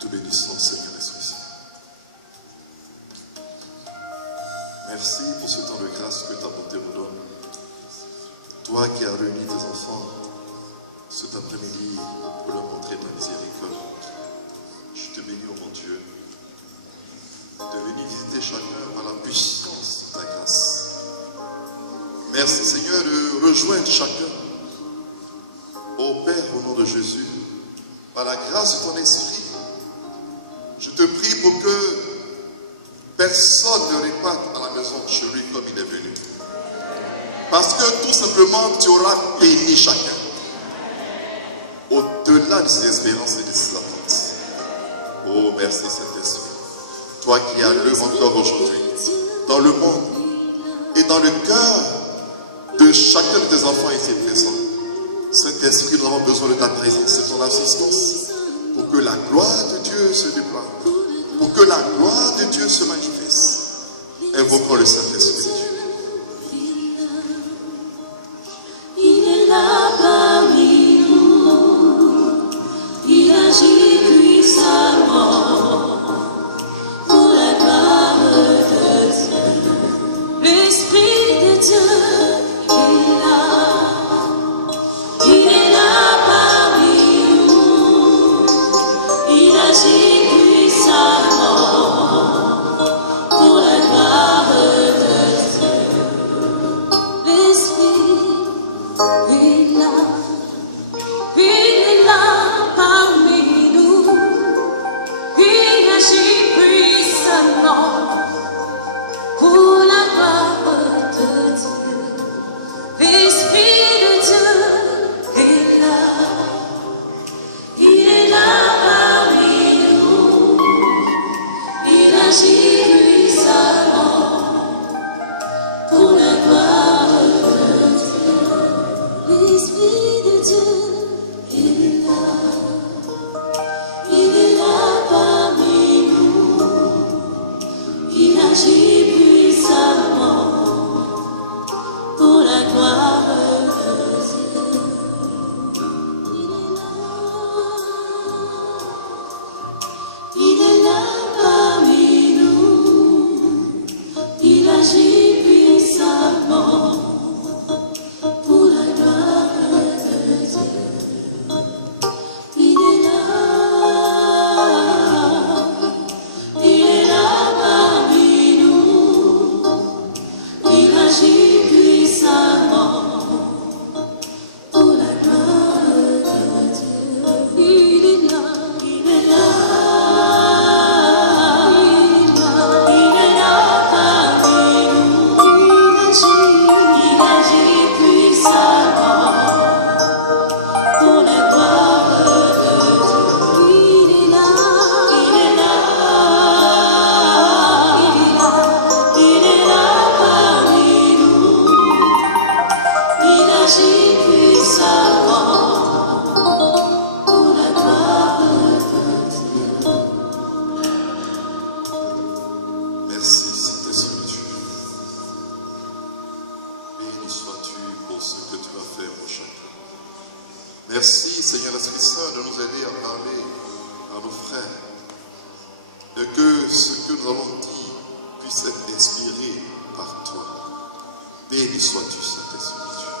Te bénissons, Seigneur Esprit Saint. Merci pour ce temps de grâce que ta bonté nous donne. Toi qui as réuni tes enfants cet après-midi pour leur montrer ta miséricorde, je te bénis, ô mon Dieu, de venir visiter chacun par la puissance de ta grâce. Merci, Seigneur, de rejoindre chacun, ô Père, au nom de Jésus, par la grâce de ton esprit. Je te prie pour que personne ne réparte à la maison chez lui comme il est venu. Parce que tout simplement, tu auras béni chacun. Au-delà de ses espérances et de ses attentes. Oh, merci Saint-Esprit. Toi qui as l'œuvre encore aujourd'hui, dans le monde et dans le cœur de chacun de tes enfants ici présents. Saint-Esprit, nous avons besoin de ta présence et de ton assistance pour que la gloire de Dieu se déploie, pour que la gloire de Dieu se manifeste. Invoquons le Saint-Esprit de Dieu. Il est là parmi nous, il agit puissamment pour la gloire de Dieu. L'Esprit de Dieu est là, il est là parmi nous, il agit puissamment pour la gloire de Dieu. L'Esprit est là parmi nous, il agit puissamment pour la gloire de Dieu. L'Esprit de Dieu est là, il est là parmi nous, il agit puissamment pour la gloire de Dieu. L'Esprit de Dieu est là, il est là parmi nous, il agit puissamment pour la gloire de Dieu. Il est là parmi nous, il agit puissamment pour la gloire de Dieu. Il est là parmi nous, il agit puissamment pour la gloire de Dieu. Il est là, il est là, il est là parmi nous, il agit puissamment pour la gloire de Dieu. Il est là, il est là parmi nous, il agit puissamment pour la gloire de Dieu. Merci Saint-Esprit de Dieu. Béni sois-tu pour ce que tu vas faire pour chacun. Merci Seigneur Esprit Saint de nous aider à parler à nos frères. Et que ce que nous avons dit puisse être inspiré par toi. Béni sois-tu Saint-Esprit de Dieu.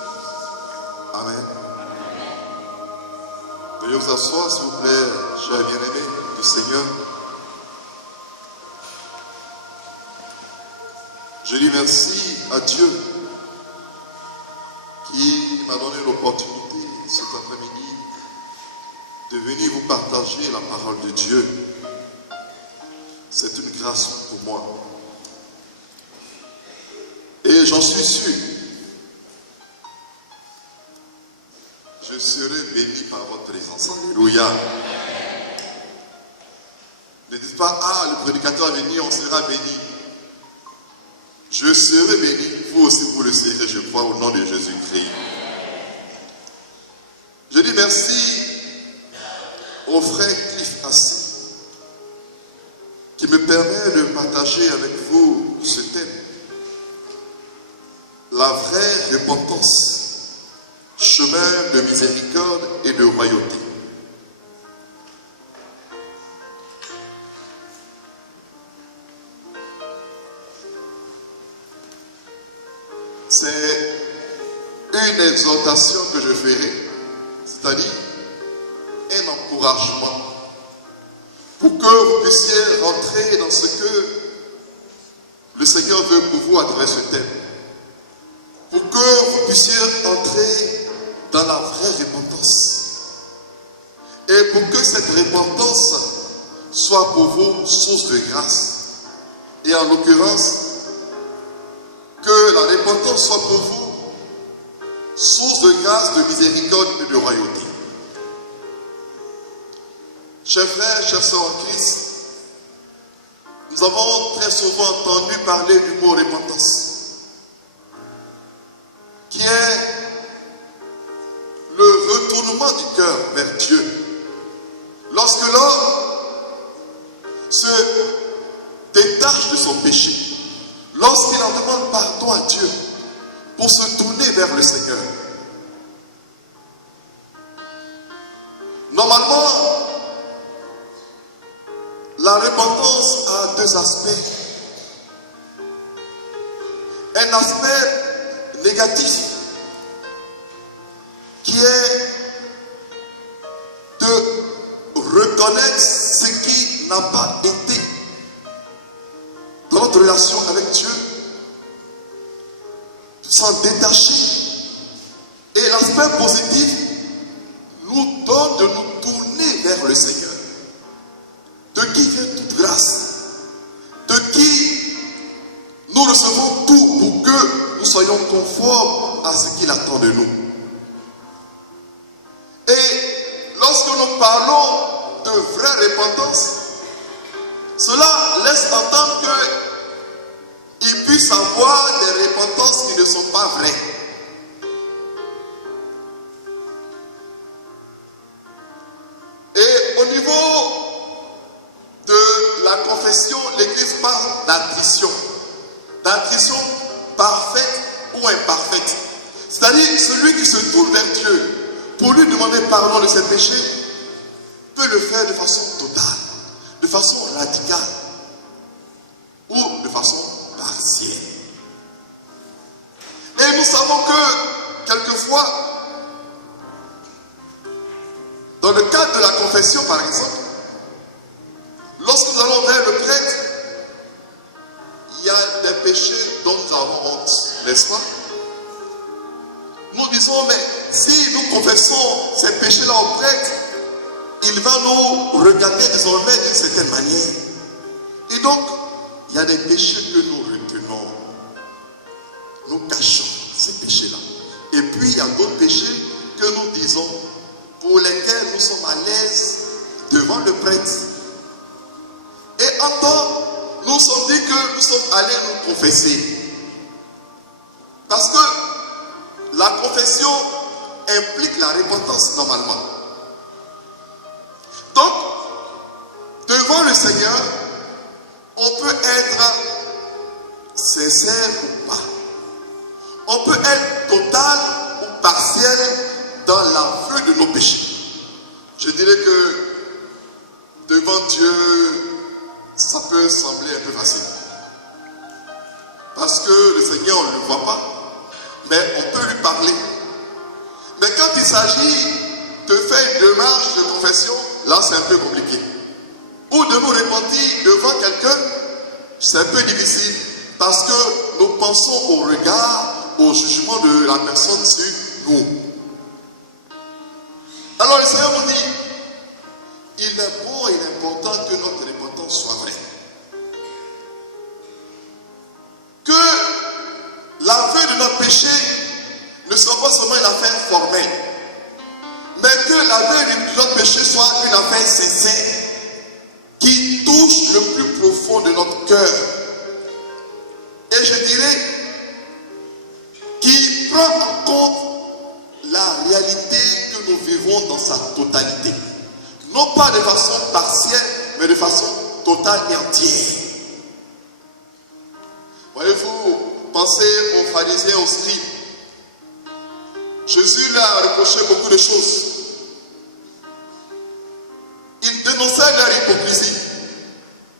Amen. Veuillez vous asseoir s'il vous plaît, chers bien-aimés du Seigneur. Je dis merci à Dieu qui m'a donné l'opportunité cet après-midi de venir vous partager la parole de Dieu. C'est une grâce pour moi. Et j'en suis sûr, je serai béni par votre présence. Alléluia. Ne dites pas, ah, le prédicateur est venu, on sera béni. Je serai béni, vous aussi vous le serez, je crois, au nom de Jésus-Christ. Je dis merci au frère Cliff Assis qui me permet de partager avec vous ce thème. La vraie repentance, chemin de miséricorde et de royauté. c'est une exhortation que je ferai, c'est-à-dire un encouragement pour que vous puissiez rentrer dans ce que le Seigneur veut pour vous à travers ce thème. Pour que vous puissiez entrer dans la vraie repentance. Et pour que cette repentance soit pour vous source de grâce. Et en l'occurrence, que la repentance soit pour vous source de grâce, de miséricorde et de royauté. Chers frères, chers sœurs en Christ, nous avons très souvent entendu parler du mot repentance, qui est le retournement du cœur vers Dieu. Lorsque l'homme se détache de son péché, lorsqu'il en demande pardon à Dieu pour se tourner vers le Seigneur. Normalement, la repentance a deux aspects. Un aspect négatif qui est de reconnaître ce qui n'a pas été dans notre relation avec Dieu, de s'en détacher. Et l'aspect positif nous donne de nous tourner vers le Seigneur, de qui vient toute grâce, de qui nous recevons tout pour que nous soyons conformes à ce qu'il attend de nous. Et lorsque nous parlons de vraie repentance, cela laisse entendre qu'il puisse avoir des repentances qui ne sont pas vraies. Et au niveau de la confession, l'Église parle d'attrition. D'attrition parfaite ou imparfaite. C'est-à-dire celui qui se tourne vers Dieu pour lui demander pardon de ses péchés peut le faire de façon totale, de façon radicale ou de façon partielle. Et nous savons que quelquefois, dans le cadre de la confession par exemple, lorsque nous allons vers le prêtre, il y a des péchés dont nous avons honte, n'est-ce pas? Nous disons, mais si nous confessons ces péchés-là au prêtre, il va nous regarder désormais d'une certaine manière. Et donc, il y a des péchés que nous retenons. Nous cachons ces péchés-là. Et puis, il y a d'autres péchés que nous disons, pour lesquels nous sommes à l'aise devant le prêtre. Et en temps, nous sommes dit que nous sommes allés nous confesser. Parce que la confession implique la repentance normalement. Donc, devant le Seigneur, on peut être sincère ou pas. On peut être total ou partiel dans l'aveu de nos péchés. Je dirais que devant Dieu, ça peut sembler un peu facile. Parce que le Seigneur, on ne le voit pas, mais on peut lui parler. Mais quand il s'agit de faire une démarche de confession, là c'est un peu compliqué. Ou de nous repentir devant quelqu'un, c'est un peu difficile. Parce que nous pensons au regard, au jugement de la personne sur nous. Alors le Seigneur nous dit, il est bon et important que notre repentance soit vraie. Que l'aveu de notre péché ne soit pas seulement une affaire formelle, mais que l'aveu de notre péché soit une affaire sincère, qui touche le plus profond de notre cœur. Et je dirais, qui prend en compte la réalité que nous vivons dans sa totalité. Non pas de façon partielle, mais de façon totale et entière. Voyez-vous, pensez aux pharisiens, aux scribes. Jésus leur a reproché beaucoup de choses. Il dénonçait leur hypocrisie.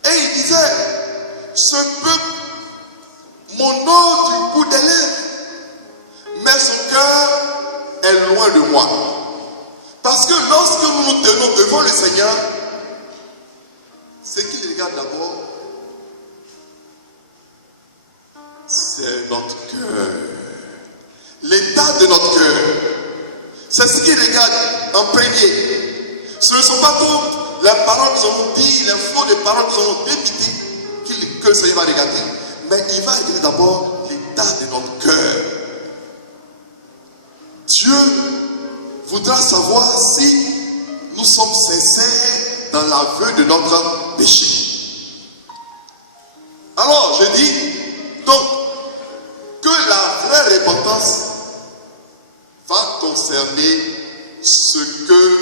Et il disait, ce peuple m'honore du bout des lèvres, est loin de moi. Parce que lorsque nous nous tenons devant le Seigneur, ce qu'il regarde d'abord, c'est notre cœur. L'état de notre cœur. C'est ce qu'il regarde en premier. Ce ne sont pas toutes les paroles que nous avons dit, les flots de paroles que nous avons débité que le Seigneur va regarder. Mais il va regarder d'abord l'état de notre cœur. Dieu voudra savoir si nous sommes sincères dans l'aveu de notre péché. Alors, je dis donc que la vraie repentance va concerner ce que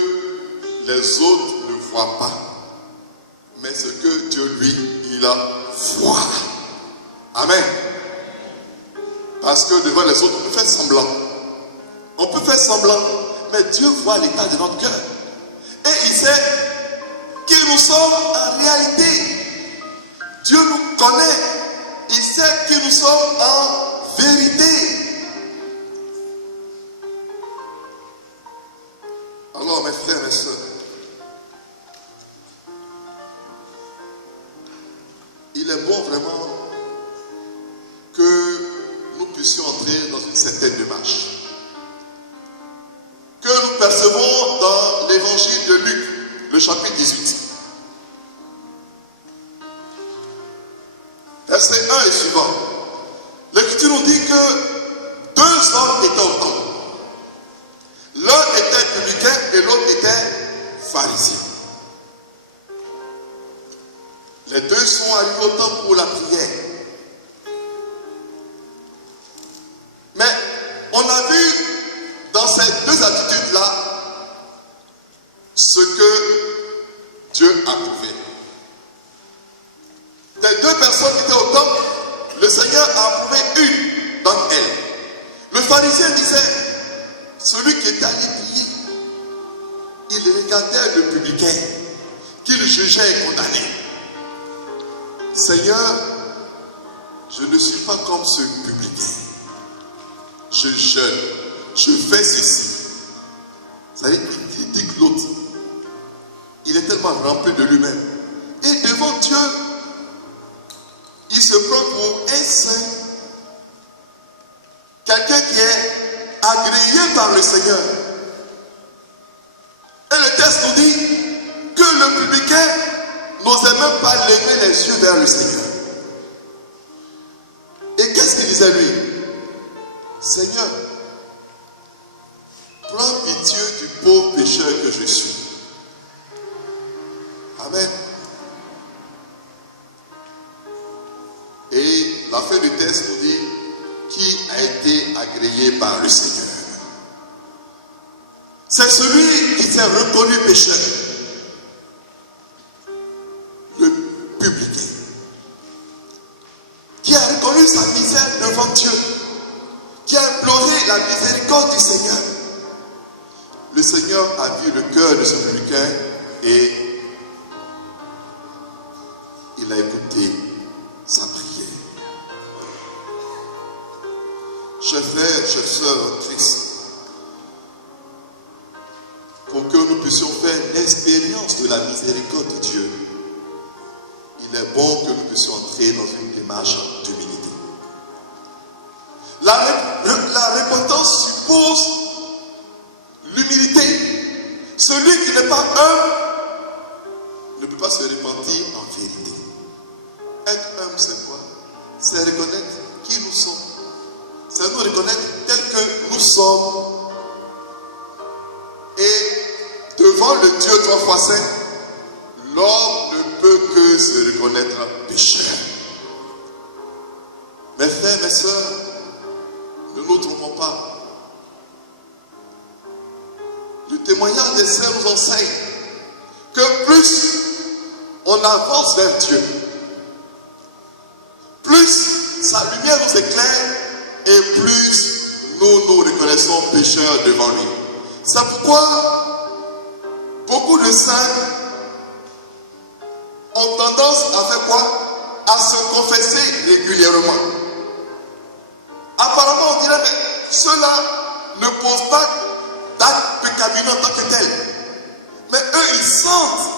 les autres ne voient pas, mais ce que Dieu, lui, il a voit. Amen. Parce que devant les autres, on peut faire semblant. On peut faire semblant, mais Dieu voit l'état de notre cœur. Et il sait qui nous sommes en réalité. Dieu nous connaît. Il sait qui nous sommes en vérité. Alors, mes frères et mes sœurs, il est bon vraiment que nous puissions entrer dans une certaine démarche. Que nous percevons dans l'évangile de Luc, le chapitre 18. Verset 1 et suivant. L'Écriture nous dit que 2 hommes étaient au temple. L'un était publicain et l'autre était pharisien. Les deux sont arrivés au temple pour la prière. Mais on a vu dans ces deux attitudes-là ce que Dieu a prouvé. Des deux personnes qui étaient au temple, le Seigneur a approuvé une d'entre elles. Le pharisien disait, celui qui était allé prier, il regardait le publicain qu'il jugeait et condamnait. Seigneur, je ne suis pas comme ce publicain. Je jeûne, je fais ceci. Vous savez, il dit que l'autre, il est tellement rempli de lui-même. Et devant Dieu, il se prend pour un saint. Quelqu'un qui est agréé par le Seigneur. Et le texte nous dit que le publicain n'osait même pas lever les yeux vers le Seigneur. Et qu'est-ce qu'il disait lui? Seigneur, prends pitié du pauvre pécheur que je suis. Amen. Et la fin du texte nous dit qui a été agréé par le Seigneur. C'est celui qui s'est reconnu pécheur. Le publicain. Qui a reconnu sa misère devant Dieu. Qui a imploré la miséricorde du Seigneur. Le Seigneur a vu le cœur de ce publicain et il a écouté sa prière. Chers frères, chères sœurs en Christ, pour que nous puissions faire l'expérience de la miséricorde de Dieu, il est bon que nous puissions entrer dans une démarche d'humilité. La repentance suppose l'humilité. Celui qui n'est pas humble ne peut pas se repentir en vérité. Être humble, c'est quoi? C'est reconnaître qui nous sommes. C'est nous reconnaître tel que nous sommes. Et devant le Dieu 3 fois saint, l'homme ne peut que se reconnaître pécheur. Mes frères, mes sœurs, ne nous trompons pas. Le témoignage des saints nous enseigne que plus on avance vers Dieu, plus sa lumière nous éclaire et plus nous nous reconnaissons pécheurs devant lui. C'est pourquoi beaucoup de saints ont tendance à faire quoi? À se confesser régulièrement. Apparemment, on dirait, mais cela ne pose pas d'actes pécamineux en tant que tels. Mais eux, ils sentent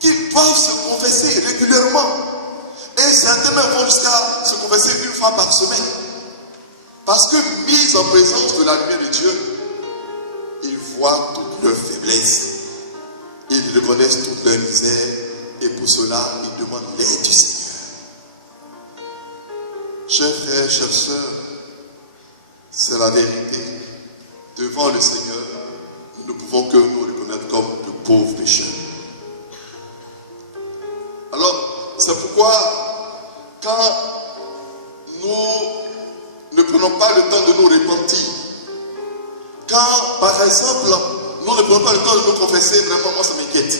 qu'ils doivent se confesser régulièrement. Et certains même vont jusqu'à se confesser une fois par semaine. Parce que mis en présence de la lumière de Dieu, ils voient toutes leurs faiblesses. Ils reconnaissent toute leur misère. Et pour cela, ils demandent l'aide du Seigneur. Chers frères, chères sœurs, c'est la vérité. Devant le Seigneur, nous ne pouvons que nous reconnaître comme de pauvres pécheurs. Alors, c'est pourquoi, quand nous ne prenons pas le temps de nous repentir, quand, par exemple, nous ne prenons pas le temps de nous confesser, vraiment, moi, ça m'inquiète.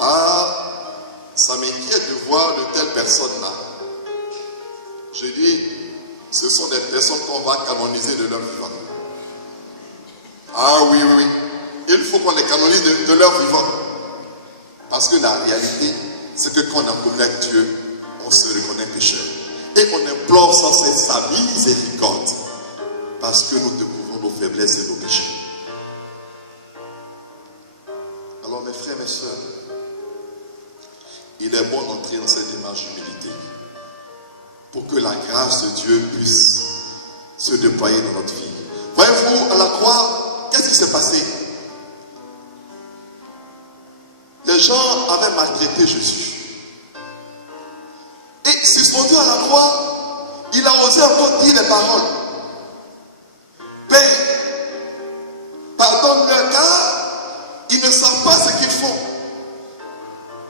Ah, ça m'inquiète de voir de telles personnes-là. Je dis, ce sont des personnes qu'on va canoniser de leur vivant. Ah oui, oui, oui. Il faut qu'on les canonise de leur vivant. Parce que la réalité, c'est que quand on est en communion avec Dieu, on se reconnaît pécheur. Et on implore sans cesse sa miséricorde. Parce que nous découvrons nos faiblesses et nos péchés. Alors mes frères, mes sœurs, il est bon d'entrer dans cette démarche d'humilité pour que la grâce de Dieu puisse se déployer dans notre vie. Voyez-vous, à la croix, qu'est-ce qui s'est passé? Les gens avaient maltraité Jésus. Et suspendu à la croix, il a osé encore dire les paroles. Père, pardonne-leur car ils ne savent pas ce qu'ils font.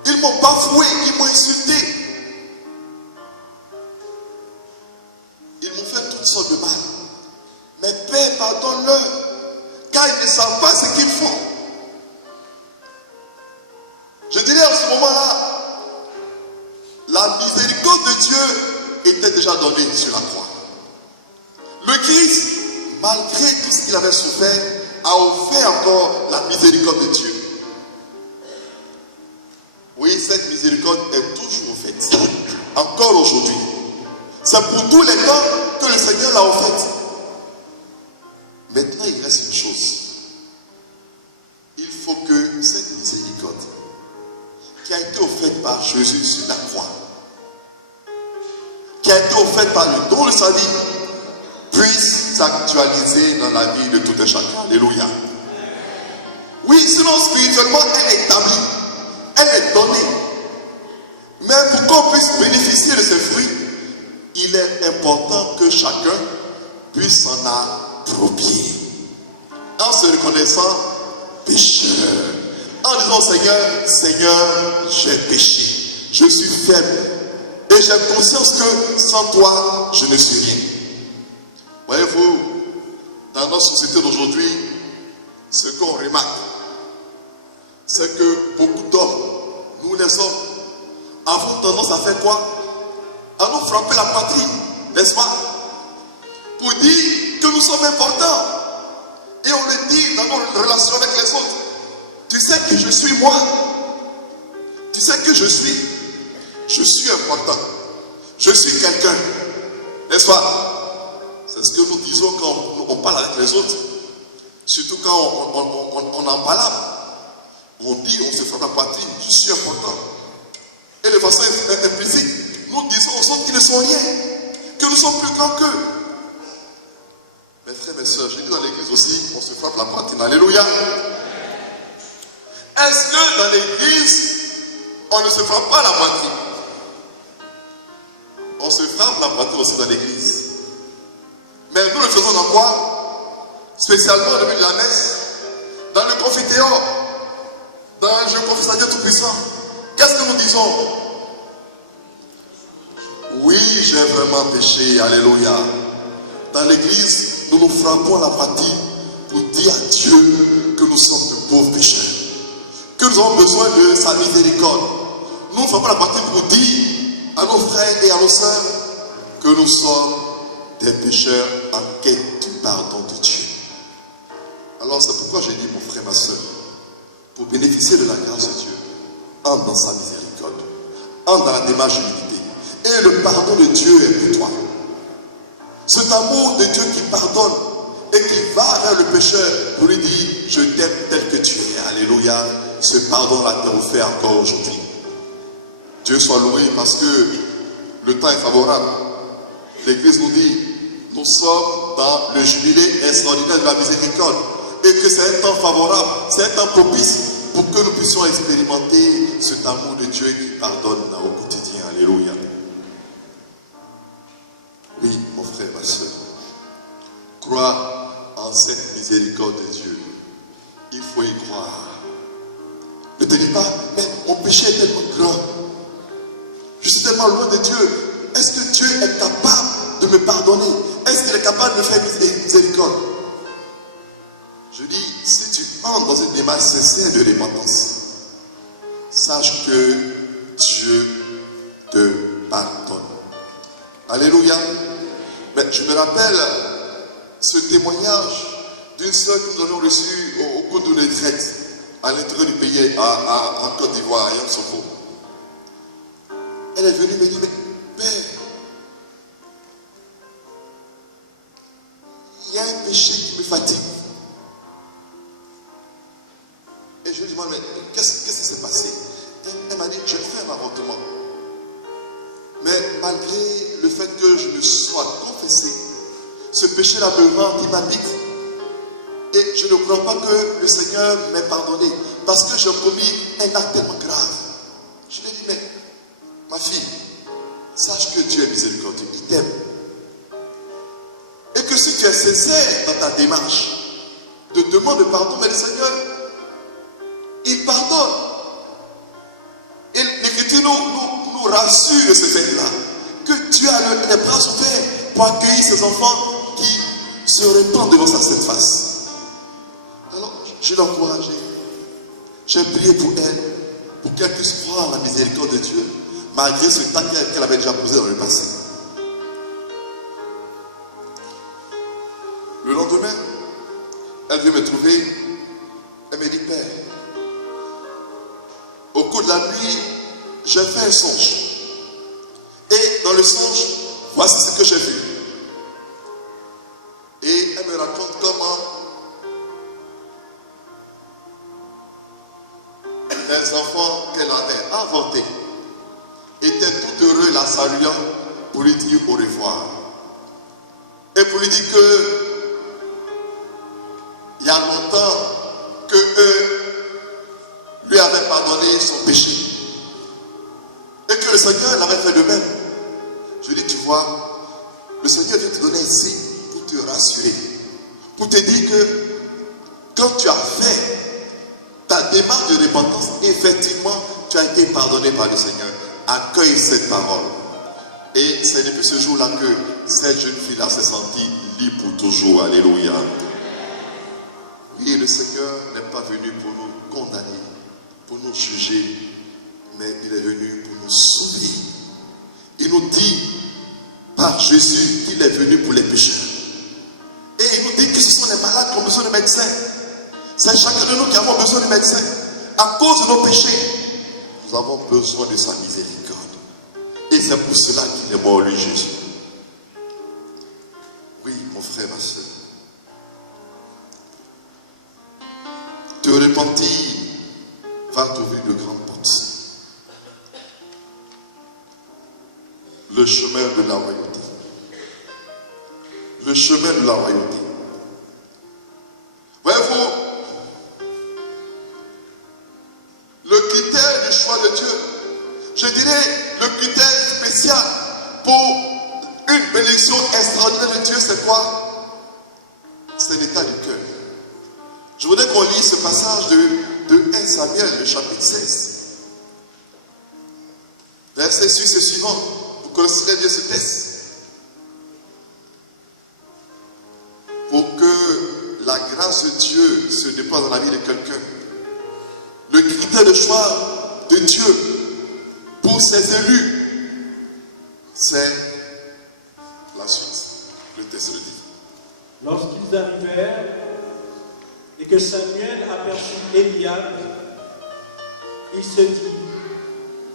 Ils m'ont bafoué, ils m'ont insulté. Ils m'ont fait toutes sortes de mal. Mais Père, pardonne-leur, car ils ne savent pas ce qu'ils font. Je dirais en ce moment-là, la miséricorde de Dieu était déjà donnée sur la croix. Le Christ, malgré tout ce qu'il avait souffert, a offert encore la miséricorde de Dieu. Oui, cette miséricorde est toujours faite. Encore aujourd'hui. C'est pour tous les temps que le Seigneur l'a offerte. Maintenant, il reste une chose. Il faut que cette miséricorde qui a été offerte par Jésus sur la croix, qui a été offerte par le don de sa vie, puisse s'actualiser dans la vie de tout un chacun. Alléluia. Oui, sinon spirituellement, elle est établie. Elle est donnée. Mais pour qu'on puisse bénéficier de ses fruits, il est important que chacun puisse s'en approprier. En se reconnaissant pécheur. En disant Seigneur, Seigneur, j'ai péché. Je suis faible. Et j'ai conscience que sans toi, je ne suis rien. Voyez-vous, dans notre société d'aujourd'hui, ce qu'on remarque, c'est que beaucoup d'hommes, nous les hommes, avons tendance à faire quoi? À nous frapper la poitrine, n'est-ce pas? Pour dire que nous sommes importants. Et on le dit dans nos relations avec les autres. Tu sais que je suis moi. Tu sais que je suis important. Je suis quelqu'un. N'est-ce pas? C'est ce que nous disons quand on parle avec les autres. Surtout quand on en parle. On dit, on se frappe la poitrine, je suis important. Et de façon implicite, nous disons aux autres qui ne sont rien, que nous sommes plus grands qu'eux. Mes frères, mes soeurs, j'ai dit dans l'église aussi, on se frappe la poitrine. Alléluia. Est-ce que dans l'église, on ne se frappe pas la poitrine? On se frappe la poitrine aussi dans l'église. Mais nous le faisons dans quoi? Spécialement au début de la messe, dans le confiteor, dans le je confesse à Dieu Tout-Puissant. Qu'est-ce que nous disons? Oui, j'ai vraiment péché. Alléluia. Dans l'église, nous nous frappons la poitrine pour dire à Dieu que nous sommes de pauvres pécheurs. Que nous avons besoin de sa miséricorde. Nous nous frappons la poitrine pour dire à nos frères et à nos sœurs que nous sommes des pécheurs en quête du pardon de Dieu. Alors c'est pourquoi j'ai dit, mon frère, ma soeur, pour bénéficier de la grâce de Dieu, entre dans sa miséricorde, entre dans la démarche d'humilité. Et le pardon de Dieu est pour toi. Cet amour de Dieu qui pardonne et qui va vers le pécheur pour lui dire, je t'aime tel que tu es. Alléluia. Ce pardon a été offert encore aujourd'hui. Dieu soit loué parce que le temps est favorable. L'Église nous dit, nous sommes dans le jubilé extraordinaire de la miséricorde. Et que c'est un temps favorable, c'est un temps propice pour que nous puissions expérimenter cet amour de Dieu qui pardonne au quotidien. Alléluia. Oui, mon frère, ma soeur. Crois en cette miséricorde de Dieu. Il faut y croire. Ne te dis pas, mais mon péché est tellement grand. Je suis tellement loin de Dieu. Est-ce que Dieu est capable de me pardonner? Est-ce qu'il est capable de me faire miséricorde? Je dis, si tu entres dans une démarche sincère de repentance, sache que Dieu te pardonne. Alléluia. Mais je me rappelle ce témoignage d'une sœur que nous avons reçue au cours d'une retraite à l'intérieur du pays, en Côte d'Ivoire, à Yamoussoukro. Elle est venue me dire, mais Père, il y a un péché qui me fatigue. Et je lui demande, mais qu'est-ce qui s'est passé? Elle m'a dit, j'ai fait un avortement. Mais malgré le fait que je me sois confessé, ce péché-là me rend, il m'habite. Et je ne crois pas que le Seigneur m'ait pardonné parce que j'ai commis un acte tellement grave. Je lui ai dit, mais ma fille, sache que Dieu est miséricordieux, il t'aime. Et que si tu es sincère dans ta démarche de demande de pardon, mais le Seigneur, il pardonne. Et l'Écriture nous rassure de ce fait-là, que Dieu a les bras ouverts pour accueillir ses enfants qui se répandent devant sa sainte face. Alors, je l'ai encouragée. J'ai prié pour elle, pour qu'elle puisse croire à la miséricorde de Dieu, malgré ce temps qu'elle avait déjà posé dans le passé. Le lendemain, elle vient me trouver, elle me dit, Père, au cours de la nuit, j'ai fait un songe. Et dans le songe, voici ce que j'ai vu. Et elle me raconte comment les enfants qu'elle avait avortés étaient tout heureux la saluant pour lui dire au revoir. Et pour lui dire que il y a longtemps que eux lui avaient pardonné son péché. Et que le Seigneur l'avait fait de même. Je dis, tu vois, le Seigneur vient te donner ici pour te rassurer. Pour te dire que quand tu as fait ta démarche de repentance, effectivement, tu as été pardonné par le Seigneur. Accueille cette parole. Et c'est depuis ce jour-là que cette jeune fille-là s'est sentie libre pour toujours. Alléluia. Oui, le Seigneur n'est pas venu pour nous condamner, pour nous juger, mais il est venu pour nous sauver. Il nous dit par Jésus qu'il est venu pour les pécheurs. Et il nous dit que ce sont les malades qui ont besoin de médecins. C'est chacun de nous qui avons besoin de médecins. À cause de nos péchés, nous avons besoin de sa miséricorde. Et c'est pour cela qu'il est mort, lui, Jésus. Oui, mon frère, ma soeur. Te repentir va t'ouvrir de grandes portes. Le chemin de la royauté. Le chemin de la royauté. Voyez-vous, le critère du choix de Dieu, je dirais le critère spécial pour une bénédiction extraordinaire de Dieu, c'est quoi? C'est l'état du cœur. Je voudrais qu'on lise ce passage de 1 Samuel, le chapitre 16. Verset 6 et suivant. Vous connaissez bien ce texte. Pour que la grâce de Dieu se déploie dans la vie de quelqu'un. Le critère de choix de Dieu pour ses élus, c'est la suite. Le texte le dit. Lorsqu'ils arrivèrent et que Samuel aperçut Eliab, il se dit,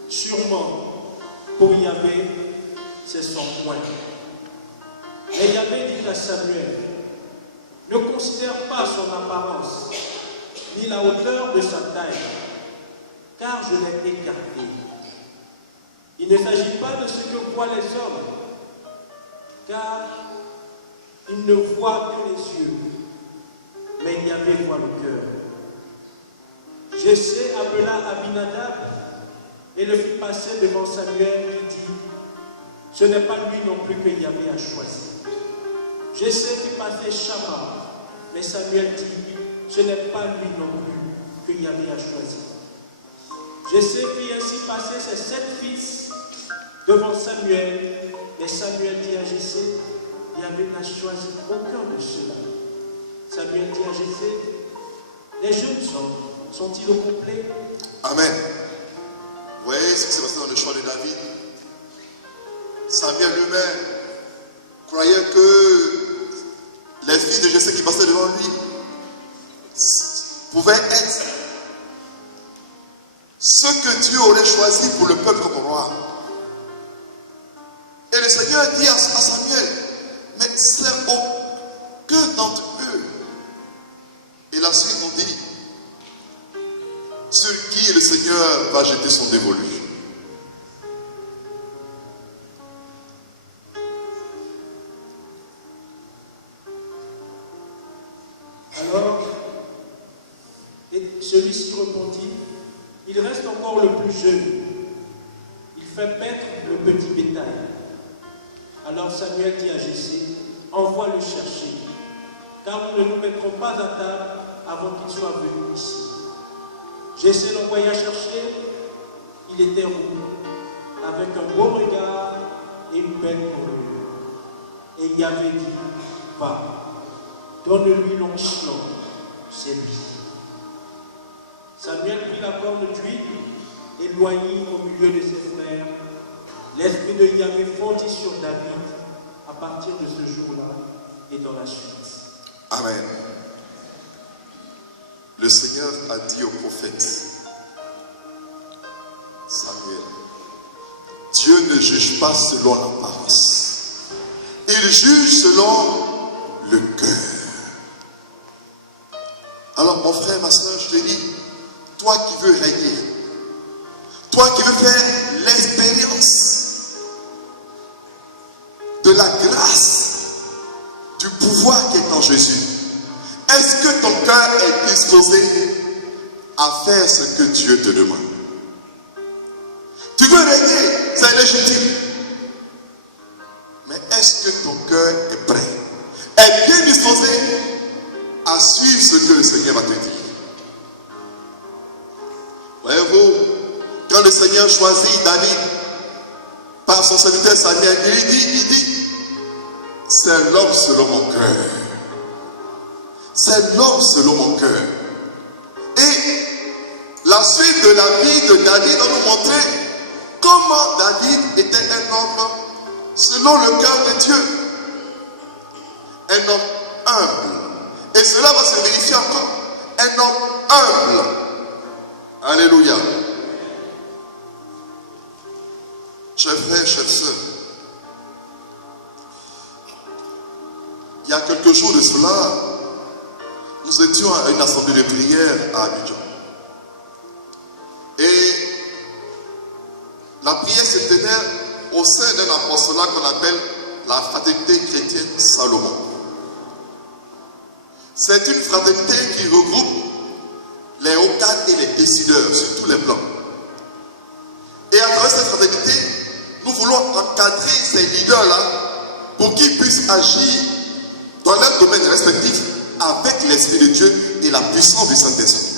sûrement, pour Yahvé, c'est son point. Mais Yahvé dit à Samuel, ne considère pas son apparence, ni la hauteur de sa taille, car je l'ai écarté. Il ne s'agit pas de ce que voient les hommes, car ils ne voient que les yeux, mais Yahvé voit le cœur. Jessé appela Abinadab et le fit passer devant Samuel qui dit, ce n'est pas lui non plus que Yahvé a choisi. Jessé fit passer Shama, mais Samuel dit, ce n'est pas lui non plus que Yahvé a choisi. Jessé fit ainsi passer ses 7 fils devant Samuel, mais Samuel dit à Jessé, Yahvé n'a choisi aucun de ceux-là. Samuel dit à Jessé, les jeunes hommes sont-ils au complet? Amen. Vous voyez ce qui s'est passé dans le choix de David. Samuel lui-même croyait que les filles de Jessé qui passaient devant lui pouvaient être ce que Dieu aurait choisi pour le peuple comme roi. Et le Seigneur dit à Samuel, mais c'est aucun d'entre eux. Et la suite nous dit, sur qui le Seigneur va jeter son dévolu. Alors, et celui-ci repentit, il reste encore le plus jeune. Il fait paître le petit bétail. Alors Samuel dit à Jessé, envoie-le chercher, car nous ne nous mettrons pas à table avant qu'il soit venu ici. Jessé l'envoya chercher, il était roux, avec un beau regard et une belle tournure. Et il avait dit, va, donne-lui l'onction, c'est lui. Samuel prit la corne d'huile, éloignit au milieu de ses frères. L'esprit de Yahvé fondit sur David à partir de ce jour-là et dans la suite. Amen. Le Seigneur a dit au prophète Samuel, Dieu ne juge pas selon l'apparence, il juge selon le cœur. Alors mon frère, ma soeur, je te dis, toi qui veux régner, toi qui veux faire l'expérience de la grâce, du pouvoir qui est en Jésus, est-ce que ton cœur est disposé à faire ce que Dieu te demande? Tu veux régner, c'est légitime. Mais est-ce que ton cœur est prêt, est bien disposé à suivre ce que le Seigneur va te dire? Voyez-vous, quand le Seigneur choisit David par son serviteur Samuel, il dit, c'est l'homme selon mon cœur. C'est l'homme selon mon cœur. Et la suite de la vie de David va nous montrer comment David était un homme selon le cœur de Dieu. Un homme humble. Et cela va se vérifier encore. Un homme humble. Alléluia. Chers frères, chères sœurs, il y a quelques jours de cela, nous étions à une assemblée de prière à Abidjan. Et la prière se tenait au sein d'un apostolat qu'on appelle la fraternité chrétienne Salomon. C'est une fraternité qui regroupe les hauts cadres et les décideurs sur tous les plans. Et à travers cette fraternité, nous voulons encadrer ces leaders-là pour qu'ils puissent agir dans leur domaine respectif avec l'Esprit de Dieu et la puissance du Saint-Esprit.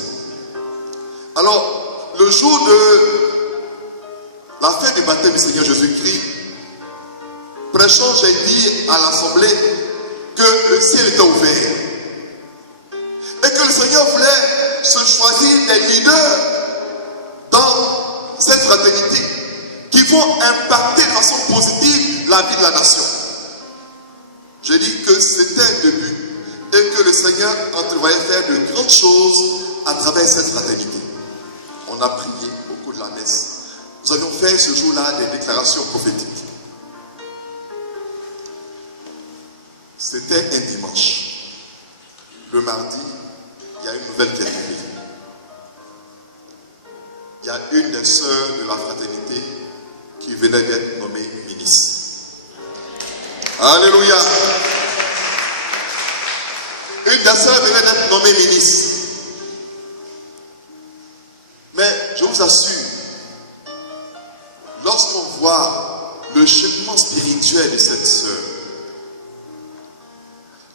Alors, le jour de la fête du baptême du Seigneur Jésus-Christ, prêchant, j'ai dit à l'assemblée que le ciel était ouvert et que le Seigneur voulait se choisir des leaders dans cette fraternité qui vont impacter de façon positive la vie de la nation. J'ai dit que c'était un début et que le Seigneur entrevoyait faire de grandes choses à travers cette fraternité. On a prié au cours de la messe. Nous avions fait ce jour-là des déclarations prophétiques. C'était un dimanche. le mardi, il y a une nouvelle qui est tombée. Il y a une des sœurs de la fraternité qui venait d'être nommée ministre. Alléluia. Une des sœurs venait d'être nommée ministre. Mais je vous assure, lorsqu'on voit le cheminement spirituel de cette sœur,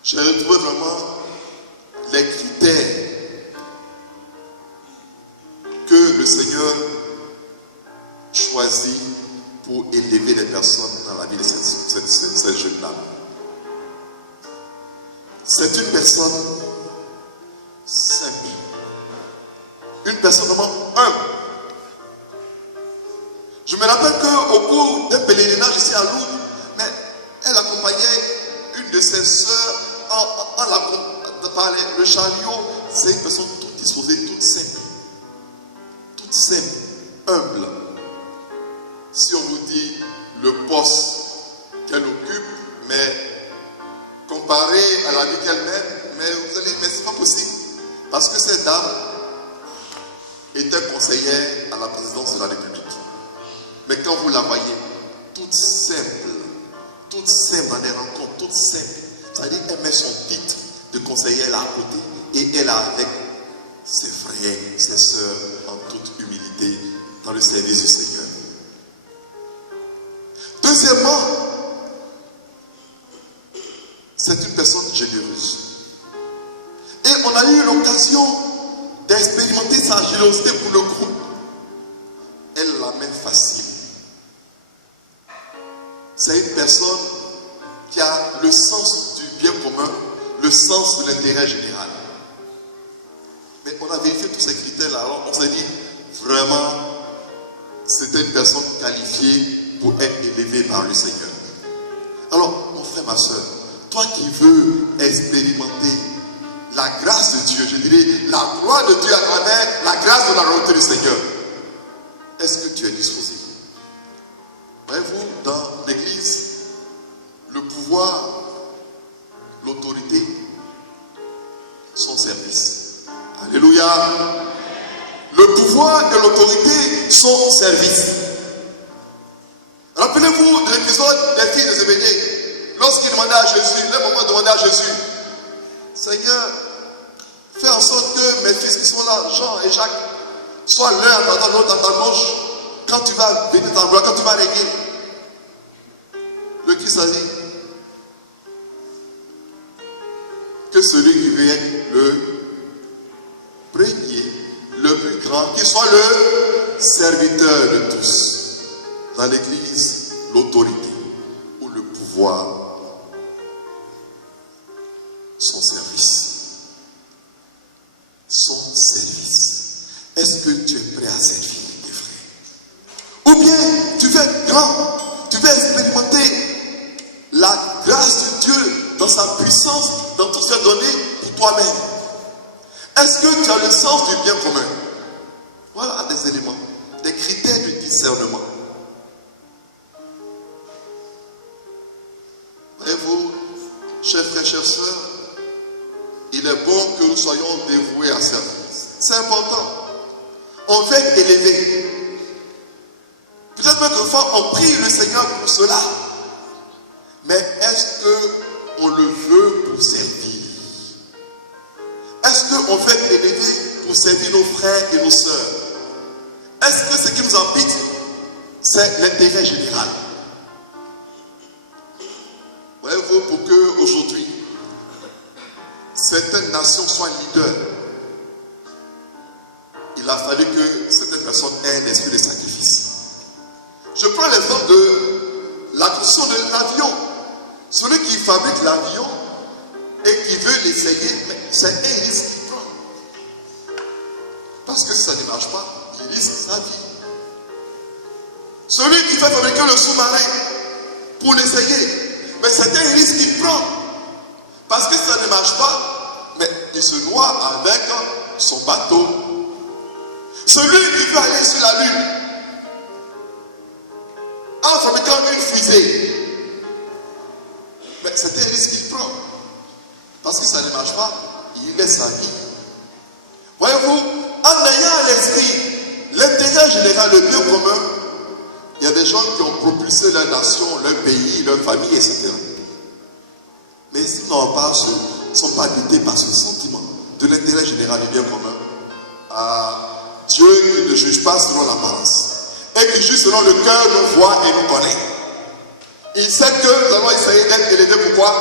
j'ai retrouvé vraiment les critères que le Seigneur choisit pour élever les personnes dans la vie de cette jeune dame. C'est une personne simple, une personne vraiment humble. Je me rappelle qu'au cours d'un pèlerinage ici à Lourdes, mais elle accompagnait une de ses sœurs par le chariot. C'est une personne toute disposée, toute simple, humble. Si on vous dit le poste qu'elle occupe, mais comparé à la vie qu'elle mène, mais vous allez dire, mais c'est pas possible. Parce que cette dame était conseillère à la présidence de la République. Mais quand vous la voyez, toute simple dans les rencontres, toute simple, c'est-à-dire qu'elle met son titre de conseillère là à côté et elle est avec ses frères, ses sœurs en toute humilité dans le service du Seigneur. Deuxièmement, c'est une personne généreuse. Et on a eu l'occasion d'expérimenter sa générosité pour le groupe. Elle l'amène facile. C'est une personne qui a le sens du bien commun, le sens de l'intérêt général. Mais on a vérifié tous ces critères-là, alors on s'est dit, vraiment, c'était une personne qualifiée pour être élevée par le Seigneur. Alors, mon frère, ma soeur, toi qui veux expérimenter la grâce de Dieu, je dirais la gloire de Dieu à travers la grâce de la volonté du Seigneur, est-ce que tu es disposé? Voyez-vous, dans l'église, le pouvoir, l'autorité, son service. Alléluia. Le pouvoir et l'autorité sont service. Rappelez-vous de l'épisode des filles de Zébédée. Lorsqu'ils demandaient à Jésus, les moments demandaient à Jésus, Seigneur, fais en sorte que mes fils qui sont là, Jean et Jacques, soient l'un à ta droite, l'autre à ta gauche, quand tu vas venir dans gloire, quand tu vas régner. Le Christ a dit que celui qui veut être le premier, le plus grand, qu'il soit le serviteur de tous. Dans l'église, l'autorité ou le pouvoir, son service. Son service. Est-ce que tu es prêt à servir tes frères? Ou bien tu veux être grand, tu veux expérimenter la grâce de Dieu dans sa puissance, dans tout ce qu'il a donné pour toi-même. Est-ce que tu as le sens du bien commun? Voilà des éléments, des critères de discernement. Voyez-vous, chers frères, chères sœurs, il est bon que nous soyons dévoués à servir. C'est important. On veut être élevé. Peut-être même qu'enfin on prie le Seigneur pour cela. Mais est-ce qu'on le veut pour servir? Est-ce qu'on veut être élevé pour servir nos frères et nos sœurs? Est-ce que ce qui nous habite, c'est l'intérêt général? Voyez-vous, pour que aujourd'hui certaines nations soient leaders, il a fallu que certaines personnes aient un esprit de sacrifice. Je prends l'exemple de la construction de l'avion. Celui qui fabrique l'avion et qui veut l'essayer, c'est un risque qu'il prend. Parce que si ça ne marche pas, il risque sa vie. Celui qui fait fabriquer le sous-marin pour l'essayer, mais c'est un risque qu'il prend. Parce que si ça ne marche pas, mais il se noie avec son bateau. Celui qui veut aller sur la lune, en fabriquant une fusée, mais c'est un risque qu'il prend. Parce que ça ne marche pas, il l'intérêt général, le bien commun, il y a des gens qui ont propulsé leur nation, leur pays, leur famille, etc. Mais s'ils ne sont pas habités par ce sentiment de l'intérêt général du bien commun, Dieu qui ne juge pas selon l'apparence et qui juge selon le cœur, nous voit et nous connaît. Il sait que nous allons essayer d'être élevés. Pourquoi?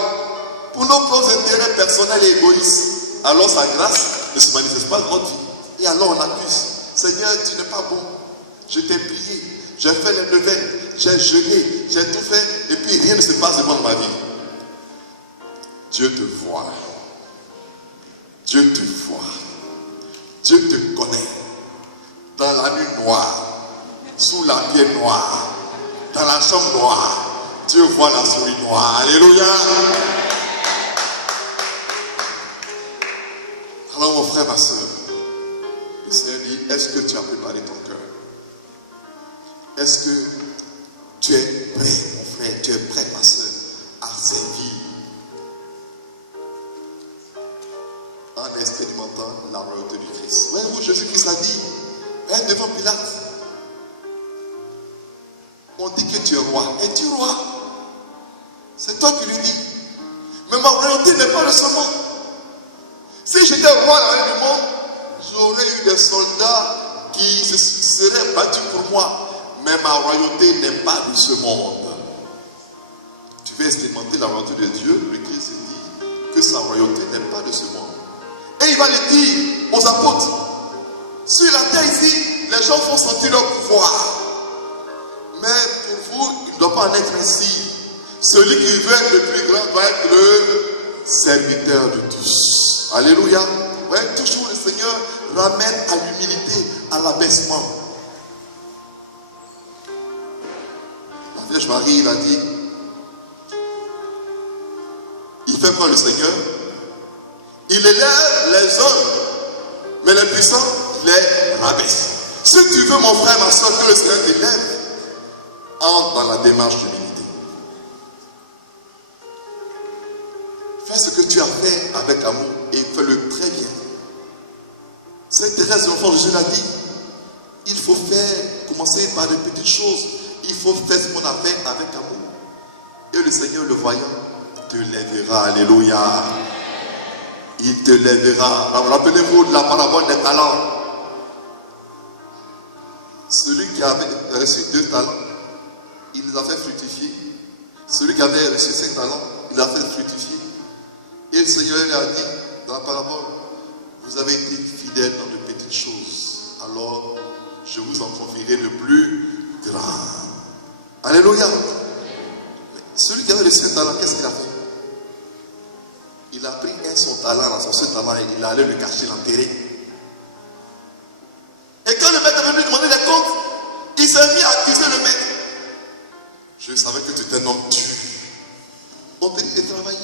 Pour nos propres intérêts personnels et égoïstes. Alors sa grâce ne se manifeste pas dans notre vie. Et alors on accuse. Seigneur, tu n'es pas bon. Je t'ai prié, j'ai fait les neuvaines, j'ai jeûné, j'ai tout fait, et puis rien ne se passe devant ma vie. Dieu te voit. Dieu te voit. Dieu te connaît. Dans la nuit noire, sous la pierre noire, dans la chambre noire, Dieu voit la souris noire. Alléluia. Alors mon frère, ma soeur, le Seigneur dit, est-ce que tu as préparé ton cœur? Est-ce que tu es prêt, mon frère, tu es prêt, ma soeur, à servir en expérimentant la royauté du Christ? Voyez-vous, Jésus-Christ a dit, devant Pilate, on dit que tu es roi. Es-tu roi? C'est toi qui lui dis. Mais ma royauté n'est pas de ce monde. Si j'étais roi dans le monde, j'aurais eu des soldats qui se seraient battus pour moi. Mais ma royauté n'est pas de ce monde. Tu veux expérimenter la royauté de Dieu? Le Christ dit que sa royauté n'est pas de ce monde. Et il va le dire aux apôtres. Sur la terre ici, les gens font sentir leur pouvoir. Mais pour vous, il ne doit pas en être ainsi. Celui qui veut être le plus grand doit être le serviteur de tous. Alléluia. Ouais, toujours le Seigneur ramène à l'humilité, à l'abaissement. La Vierge Marie, il a dit, il fait quoi le Seigneur? Il élève les hommes, mais les puissants, il les rabaisse. Si tu veux, mon frère, ma soeur, que le Seigneur t'élève, entre dans la démarche d'humilité. Fais ce que tu as fait avec amour et fais-le très bien. Sainte Thérèse de l'Enfant Jésus l'a dit. Il faut commencer par de petites choses. Il faut faire ce qu'on a fait avec amour. Et le Seigneur, le voyant, te lèvera. Alléluia. Il te lèvera. Rappelez-vous de la parabole des talents. Celui qui avait reçu 2 talents, il les a fait fructifier. Celui qui avait reçu 5 talents, il les a fait fructifier. Et le Seigneur lui a dit dans la parabole, vous avez été fidèles dans de petites choses, alors je vous en confierai de plus grand. Alléluia. Celui qui avait reçu 5 talents, qu'est-ce qu'il a fait? Il a pris son talent, son seul talent, et il allait le cacher, l'enterrer. Et quand le maître est venu demander des comptes, il s'est mis à accuser le maître. Je savais que tu étais un homme dur. On te dit de travailler.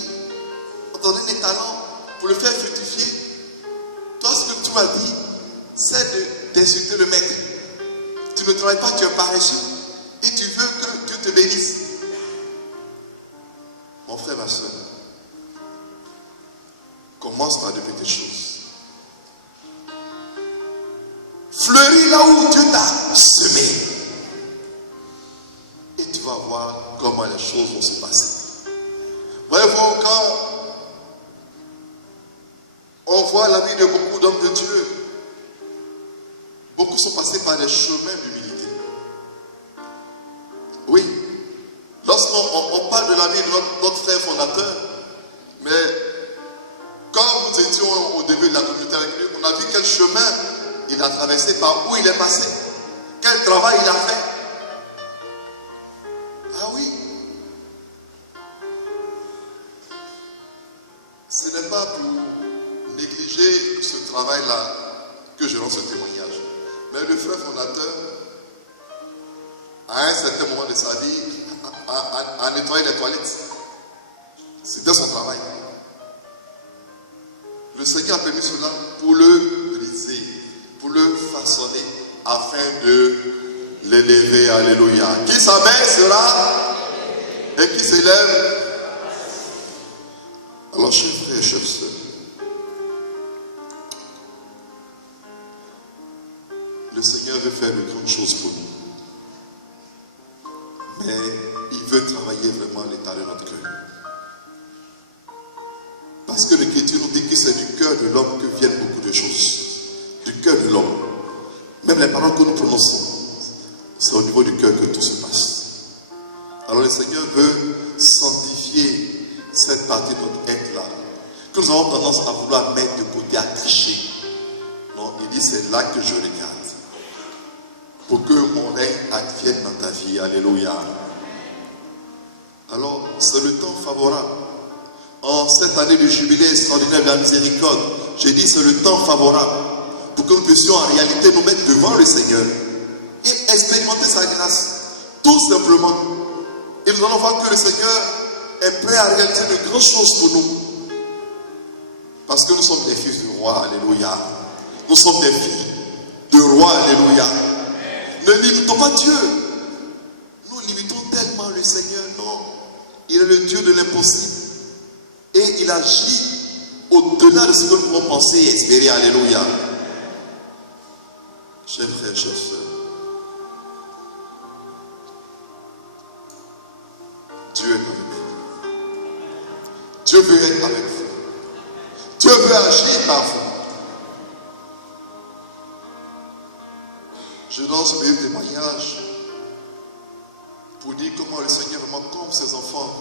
On t'a donné des talents pour le faire fructifier. Toi, ce que tu m'as dit, c'est d'insulter le maître. Tu ne travailles pas, tu es paresseux. Et tu veux que Dieu te bénisse. Mon frère, ma soeur, commence par de petites choses. Fleuris là où Dieu t'a semé. Et tu vas voir comment les choses vont se passer. Voyez-vous, quand on voit la vie de beaucoup d'hommes de Dieu, beaucoup sont passés par des chemins d'humilité. Oui. Lorsqu'on parle de la vie de notre frère fondateur, mais quand nous étions au début de la communauté avec lui, on a vu quel chemin il a traversé, par où il est passé, quel travail il a fait. Ah oui. Ce n'est pas pour négliger ce travail-là que je rends ce témoignage. Mais le frère fondateur, à un certain moment de sa vie, a nettoyé les toilettes. C'était son travail. Le Seigneur a permis cela pour le briser, pour le façonner, afin de l'élever. Alléluia. Qui s'abaisse sera, et qui s'élève. Alors, chers frères et chers sœurs, le Seigneur veut faire de grandes choses pour nous. Mais il veut travailler vraiment à l'état de notre cœur. Parce que l'Écriture nous dit que c'est du cœur de l'homme que viennent beaucoup de choses. Du cœur de l'homme. Même les paroles que nous prononçons, c'est au niveau du cœur que tout se passe. Alors le Seigneur veut sanctifier cette partie de notre être-là, que nous avons tendance à vouloir mettre de côté, à cacher. Non, il dit c'est là que je regarde. Pour que mon règne advienne dans ta vie. Alléluia. Alors, c'est le temps favorable. En cette année de jubilé extraordinaire de la miséricorde, j'ai dit c'est le temps favorable pour que nous puissions en réalité nous mettre devant le Seigneur et expérimenter sa grâce, tout simplement. Et nous allons voir que le Seigneur est prêt à réaliser de grandes choses pour nous. Parce que nous sommes des fils du roi, alléluia. Nous sommes des filles de roi, alléluia. Ne limitons pas Dieu. Nous limitons tellement le Seigneur, non. Il est le Dieu de l'impossible. Et il agit au-delà de ce que nous pouvons penser et espérer, alléluia. Chers frères, chers sœurs, Dieu est avec vous. Dieu veut être avec vous. Dieu veut agir par vous. Je donne ce meilleur témoignage pour dire comment le Seigneur vraiment comme ses enfants.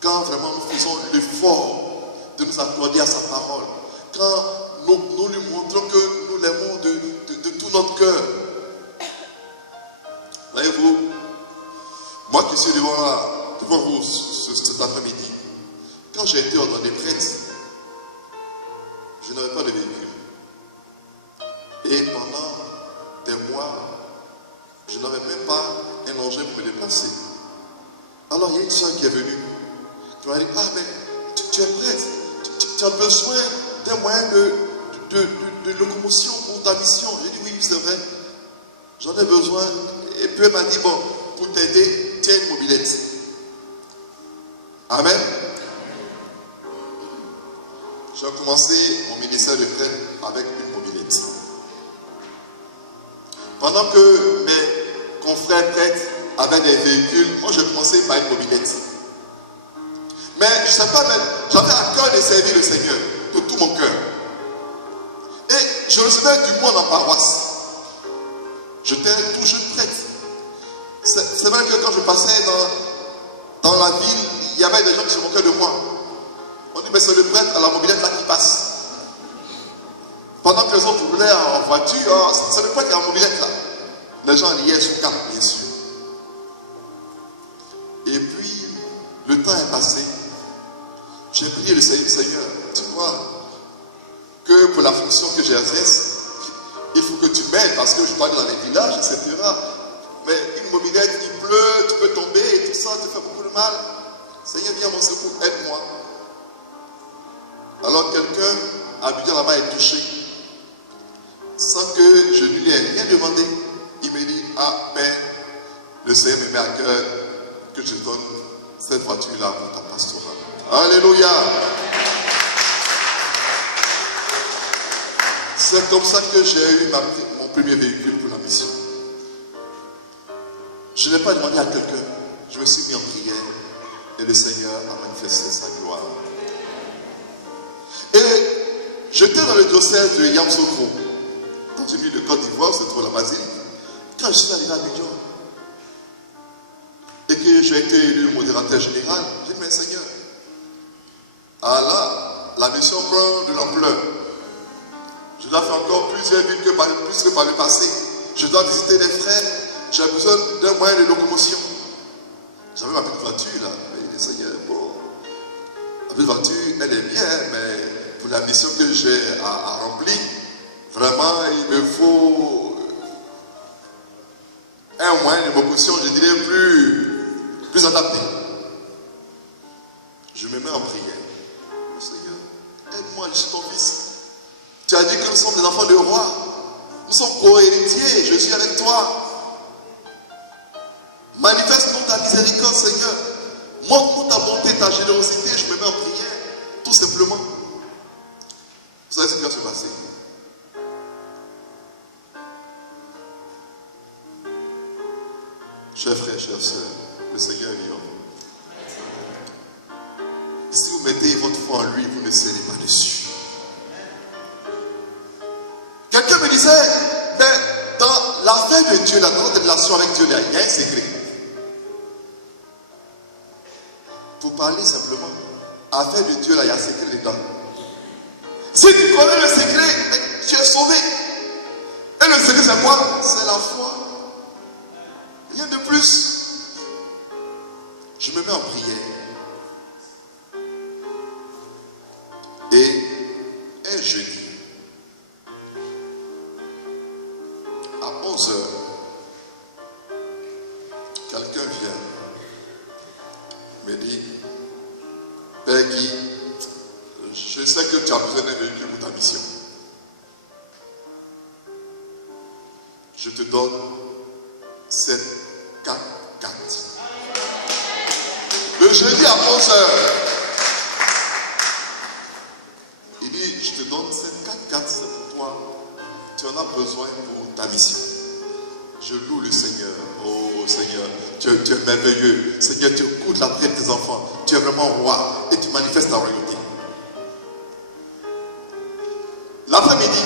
Quand vraiment nous faisons l'effort de nous accorder à sa parole, quand nous lui montrons que nous l'aimons de tout notre cœur. Voyez-vous, moi qui suis devant vous cet après-midi, quand j'ai été ordonné prêtre, je n'avais pas de véhicule. Et pendant des mois, je n'avais même pas un engin pour me déplacer. Alors il y a une soeur qui est venue, qui m'a dit, ah mais tu es prêtre, tu as besoin d'un moyen de locomotion pour ta mission. J'ai dit oui, c'est vrai, j'en ai besoin. Et puis elle m'a dit, bon, pour t'aider, tiens une mobilette. Amen. J'ai commencé mon ministère de prêtre avec une mobilette. Pendant que mes confrères prêtres avaient des véhicules, moi je commençais par une mobilette. Mais je ne sais pas, j'avais à cœur de servir le Seigneur de tout mon cœur. Et je recevais du monde en paroisse. J'étais tout jeune prêtre. C'est vrai que quand je passais dans la ville, il y avait des gens qui se moquaient de moi. On dit, mais c'est le prêtre à la mobilette là qui passe. Pendant que les autres roulaient en voiture, oh, c'est le prêtre qui a la mobilette là. Les gens riaient sur cap, bien sûr. Et puis, le temps est passé. J'ai prié le Seigneur, tu vois, que pour la fonction que j'exerce, il faut que tu m'aides parce que je dois aller dans les villages, etc. Mais une mobilette, il pleut, tu peux tomber et tout ça, te fait beaucoup de mal. Seigneur, viens à mon secours, aide-moi. Alors quelqu'un habitant là-bas est touché, sans que je ne lui ai rien demandé. Il me dit, ah ben, le Seigneur me met à cœur que je donne cette voiture-là pour ta pastorale. Alléluia. C'est comme ça que j'ai eu mon premier véhicule pour la mission. Je n'ai pas demandé à quelqu'un. Je me suis mis en prière et le Seigneur a manifesté sa gloire. Et j'étais dans le diocèse de Yamoussoukro, dans une ville de Côte d'Ivoire, c'est trop la basilique. Quand je suis arrivé à Abidjan et que j'ai été élu modérateur général, j'ai dit, mais Seigneur, ah là, la mission prend de l'ampleur. Je dois faire encore plusieurs villes plus que par le passé. Je dois visiter les frères. J'ai besoin d'un moyen de locomotion. J'avais ma petite voiture là. Mais Seigneur, bon, la petite voiture, elle est bien, mais pour la mission que j'ai à remplir, vraiment, il me faut un moyen de locomotion, je dirais, plus adapté. Je me mets en prière. Seigneur, aide-moi, je suis ton fils. Tu as dit que nous sommes des enfants de roi. Nous sommes co-héritiers. Je suis avec toi. Manifeste-nous ta miséricorde, Seigneur. Montre-nous ta bonté, ta générosité. Je me mets en prière. Tout simplement. Vous savez ce qui va se passer? Chers frères, chères sœurs, le Seigneur est vivant. Si vous mettez votre foi en lui, vous ne serez pas déçus. Quelqu'un me disait, mais dans l'affaire de Dieu, dans notre relation avec Dieu, il y a un secret. Pour parler simplement, affaire de Dieu, là, il y a un secret dedans. Si tu connais le secret, tu es sauvé. Et le secret, c'est quoi? C'est la foi. Rien de plus. Je me mets en prière. Et un jeudi, à 11h, quelqu'un vient, me dit, Père Guy, je sais que tu as besoin d'un véhicule pour ta mission. Je te donne 7 4-4. Le jeudi à 11h, il dit, je te donne 7 4-4, c'est pour toi. Tu en as besoin pour ta mission. Je loue le Seigneur. Oh Seigneur, tu es merveilleux. Seigneur, tu écoutes la prière de tes enfants. Tu es vraiment roi et tu manifestes ta royauté. L'après-midi,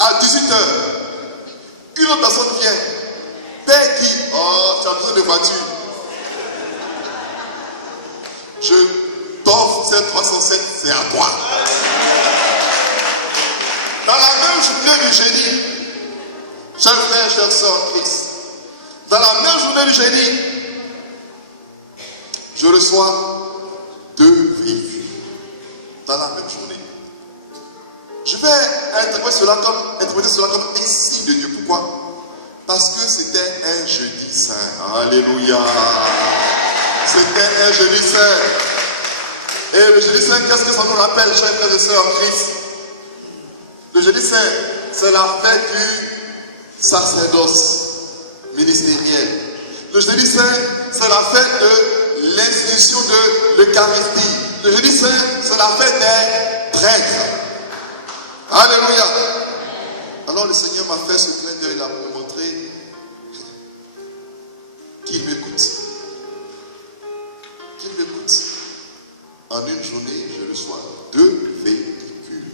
à 18h, une autre personne vient. Père qui, oh, tu as besoin de voiture. Je t'offre cette 307, c'est à toi. Dans la même journée du jeudi, chers frères, chers sœurs en Christ, dans la même journée du jeudi, je reçois 2 véhicules. Dans la même journée. Je vais interpréter cela comme un signe de Dieu. Pourquoi? Parce que c'était un jeudi saint. Alléluia. C'était un jeudi saint. Et le jeudi saint, qu'est-ce que ça nous rappelle, chers frères et sœurs en Christ? Le jeudi saint, c'est la fête du sacerdoce ministériel. Le jeudi saint, c'est la fête de l'institution de l'Eucharistie. Le jeudi saint, c'est la fête des prêtres. Alléluia. Alors le Seigneur m'a fait ce clin d'œil là pour me montrer qu'il m'écoute. Qu'il m'écoute. En une journée, je reçois 2 véhicules.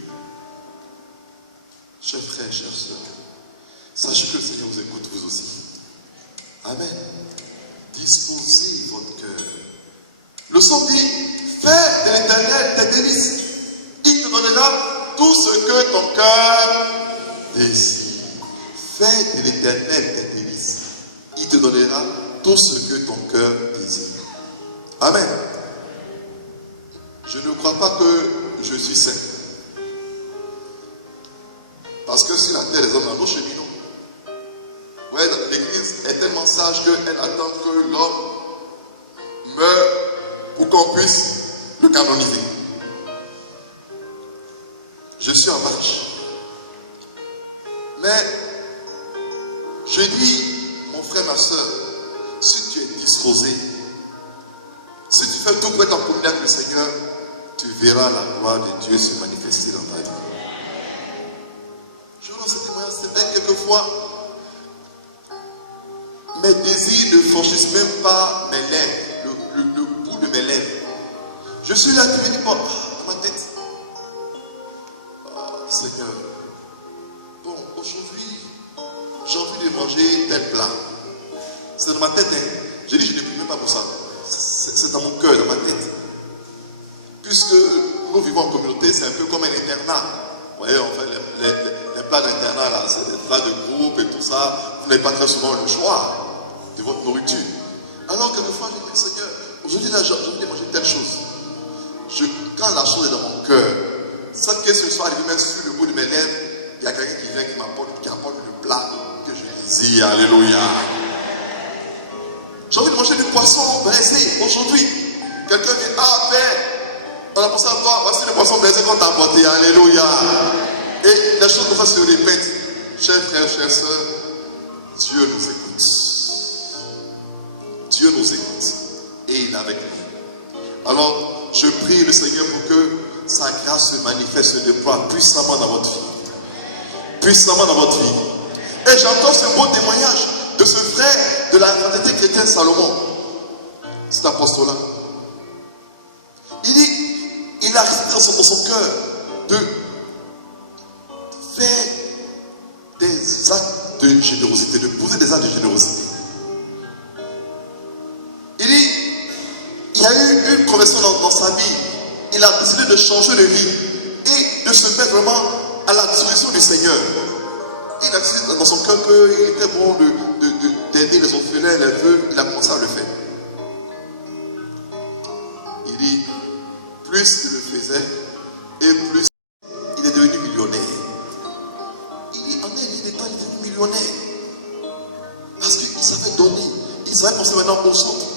Chers frères, chères sœurs, sachez que le Seigneur vous écoute vous aussi. Amen. Disposez votre cœur. Le psaume dit, fais de l'Éternel tes délices. Il te donnera tout ce que ton cœur désire. Fais de l'Éternel tes délices. Il te donnera tout ce que ton cœur désire. Amen. Je ne crois pas que je suis saint. Parce que sur la terre, les hommes en nos cheminots. Ouais, l'église est tellement sage qu'elle attend que l'homme meure pour qu'on puisse le canoniser. Je suis en marche. Mais je dis, mon frère, ma soeur, si tu es disposé, si tu fais tout pour être en communion avec le Seigneur, tu verras la gloire de Dieu se manifester dans ta vie. Je vous donne ce témoignage, c'est vrai, quelquefois, mes désirs ne franchissent même pas mes lèvres, le bout de mes lèvres. Je suis là, tu me dis, bon, dans ma tête, Seigneur, bon, aujourd'hui, j'ai envie de manger tel plat. C'est dans ma tête, hein. J'ai dit, je ne prie même pas pour ça. C'est dans mon cœur, dans ma tête. Puisque nous vivons en communauté, c'est un peu comme un internat. Vous voyez, on fait les plats d'internat, là, c'est des plats de groupe et tout ça. Vous n'avez pas très souvent le choix de votre nourriture. Alors, quelquefois, je dis, Seigneur, aujourd'hui, j'ai envie de manger telle chose. Quand la chose est dans mon cœur, sans que ce soit arrivé même sur le bout de mes lèvres, il y a quelqu'un qui vient qui apporte le plat que je désire. Alléluia. J'ai envie de manger du poisson braisé aujourd'hui. Quelqu'un dit, ah Père, on a pensé à toi, voici le poisson braisé qu'on t'a apporté. Alléluia. Et les choses comme ça se répètent. Chers frères, chères sœurs, Dieu nous écoute. Dieu nous écoute. Et il est avec nous. Alors, je prie le Seigneur pour que sa grâce se manifeste, se déploie puissamment dans votre vie. Puissamment dans votre vie. Et j'entends ce beau témoignage. de ce frère de la fraternité chrétienne Salomon, cet apostolat. Il dit, il a resté dans son cœur de faire des actes de générosité, de poser des actes de générosité. Il dit, il y a eu une conversion dans sa vie. Il a décidé de changer de vie et de se mettre vraiment à la disposition du Seigneur. Il a décidé dans son cœur qu'il était bon d'aider les orphelins, les veuves. Il a commencé à le faire. Il dit, plus il le faisait et plus il est devenu millionnaire. Il dit, en un des temps, il est devenu millionnaire. Parce qu'il savait donner. Il savait penser maintenant aux autres.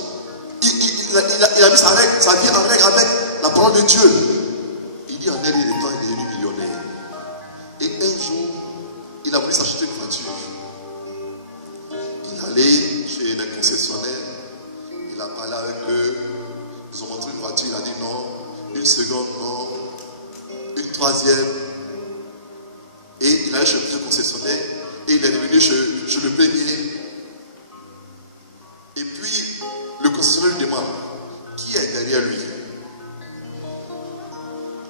Il a mis sa vie en règle avec la parole de Dieu. Il dit, en un des temps, il est devenu millionnaire. Et un jour, il a voulu s'acheter une voiture. Il est allé chez un concessionnaire. Il a parlé avec eux. Ils ont montré une voiture. Il a dit non. Une seconde, non. Une troisième. Et il a chez plusieurs concessionnaires. Et il est revenu chez le premier. Et puis, le concessionnaire lui demande qui est derrière lui.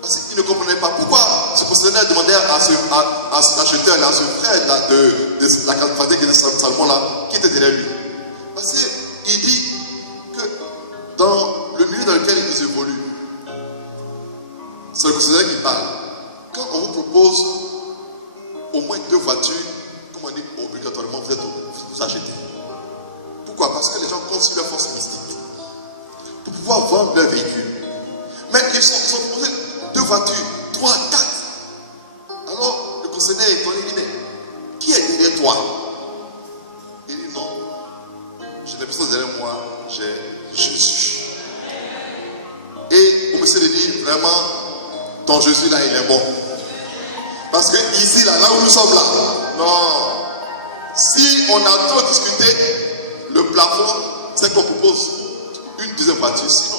Parce qu'il ne comprenait pas pourquoi ce concessionnaire demandait à cet acheteur, à ce frère de la fraternité de Salomon là, qui était derrière lui. Parce qu'il dit que dans le milieu dans lequel ils évoluent, c'est le concessionnaire qui parle. Quand on vous propose au moins 2 voitures, comme on dit obligatoirement, vous achetez. Pourquoi? Parce que les gens comptent sur leur force mystique pour pouvoir vendre leur véhicule. Mais ils sont proposés 2 voitures, 3, 4. Alors le concessionnaire est étonné, il dit, mais qui est derrière toi? Il dit non, je n'ai personne derrière moi, j'ai Jésus. Et au monsieur lui dit, vraiment, ton Jésus là, il est bon. Parce que ici, là où nous sommes là, non. Si on a trop discuté, le plafond, c'est qu'on propose une deuxième voiture. Sinon,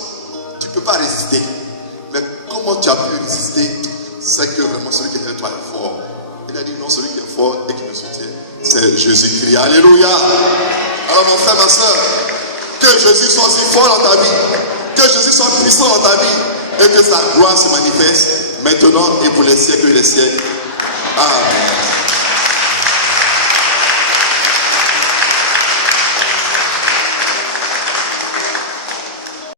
tu ne peux pas résister. Mais comment tu as pu résister? C'est que vraiment celui qui est derrière toi est fort. Il a dit non, celui qui est fort et qui me soutient, c'est Jésus-Christ. Alléluia. Alors mon frère, ma soeur, que Jésus soit aussi fort dans ta vie, que Jésus soit puissant dans ta vie et que sa gloire se manifeste maintenant et pour les siècles et les siècles. Amen.